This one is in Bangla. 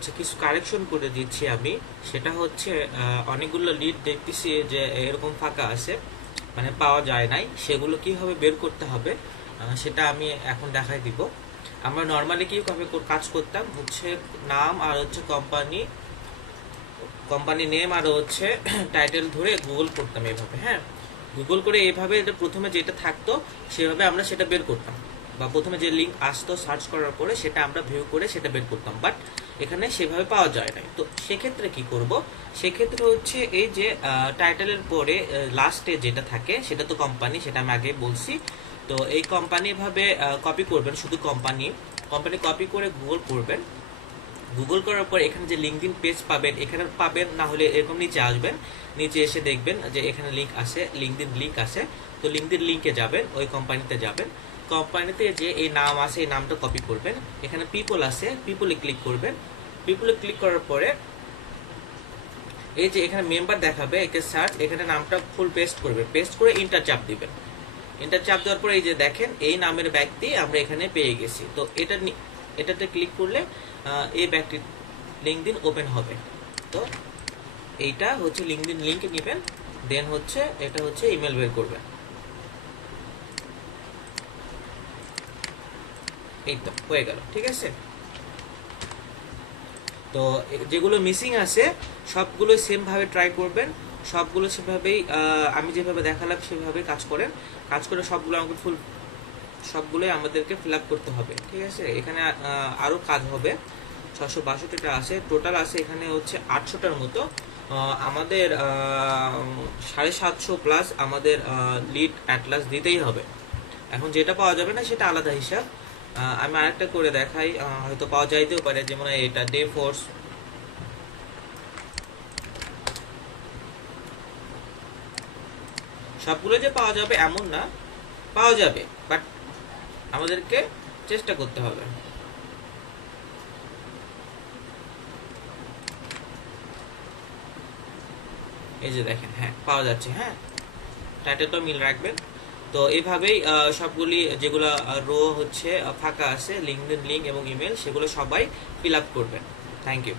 আচ্ছা, কিছু কারেকশন করে দিচ্ছি আমি। সেটা হচ্ছে অনেকগুলো লিড দেখতেছি যে এরকম ফাঁকা আছে, মানে পাওয়া যায় নাই। সেগুলো কিভাবে বের করতে হবে সেটা আমি এখন দেখাই দিব। আমরা নর্মালি কিভাবে কাজ করতাম হচ্ছে নাম আর হচ্ছে কোম্পানি নেম আর হচ্ছে টাইটেল ধরে গুগল করতাম এভাবে। হ্যাঁ, গুগল করে এভাবে এটা প্রথমে যেটা থাকতো সেভাবে আমরা সেটা বের করতাম, বা প্রথমে যে লিঙ্ক আসতো সার্চ করার পরে সেটা আমরা ভিউ করে সেটা বের করতাম। বাট এখানে সেভাবে পাওয়া যায় না। তো সেক্ষেত্রে কি করব? সেক্ষেত্রে হচ্ছে এই যে টাইটেলের পরে লাস্টে যেটা থাকে সেটা তো কোম্পানি, সেটা আমি আগে বলছি। তো এই কোম্পানি ভাবে কপি করবেন, শুধু কোম্পানি কপি করে গুগল করবেন। গুগল করার পর এখানে যে লিঙ্কডিন পেজ পাবেন, এখানে পাবেন, না হলে এরকম নিচে আসবেন। নিচে এসে দেখবেন যে এখানে লিঙ্ক আছে, লিঙ্কডিন লিঙ্ক আছে। তো লিঙ্কডিন লিঙ্কে যাবেন, ওই কোম্পানিতে যাবেন। কোম্পানিতে যে এই নাম আছে এই নামটা কপি করবেন। এখানে পিপল আছে, পিপলে ক্লিক করবেন। পিপলে ক্লিক করার পরে এই যে এখানে মেম্বার দেখাবে, একে সার্চ, এখানে নামটা ফুল পেস্ট করবেন। পেস্ট করে ইন্টার চাপ দিবেন। ইন্টার চাপ দেওয়ার পরে এই যে দেখেন এই নামের ব্যক্তি আমরা এখানে পেয়ে গেছি। তো এটাতে ক্লিক করলে এই ব্যক্তির লিঙ্কডিন ওপেন হবে। তো এইটা হচ্ছে লিঙ্কডিন লিঙ্ক নেবেন, দেন হচ্ছে এটা হচ্ছে ইমেল বের করবেন। এই তো হয়ে গেল, ঠিক আছে। তো যেগুলো মিসিং আছে সবগুলো সেম ভাবে ট্রাই করবেন। সবগুলো সেভাবেই আমি যেভাবে দেখালাম সেভাবে কাজ করে সবগুলো আমাকে সবগুলোই আমাদেরকে ফিল আপ করতে হবে, ঠিক আছে। এখানে আরও কাজ হবে। 662টা আছে টোটাল, আছে এখানে হচ্ছে 800টার মতো। আমাদের 750 প্লাস আমাদের লিড অ্যাটলাস দিতেই হবে। এখন যেটা পাওয়া যাবে না সেটা আলাদা হিসাব। আমি আরেকটা করে দেখাই, হয়তো পাওয়া যাইতেও পারে, যেমন এটা ডে ফোর্স। সবগুলো যে পাওয়া যাবে এমন না, পাওয়া যাবে, বাট আমাদেরকে চেষ্টা করতে হবে। এই যে দেখেন, হ্যাঁ পাওয়া যাচ্ছে। হ্যাঁ, টাইটেলটা মিল রাখবেন। তো এইভাবেই সবগুলি যেগুলো রো হচ্ছে ফাঁকা আছে, লিঙ্কডিন লিঙ্ক এবং ইমেল, সেগুলো সবাই ফিল আপ করবেন। Thank you.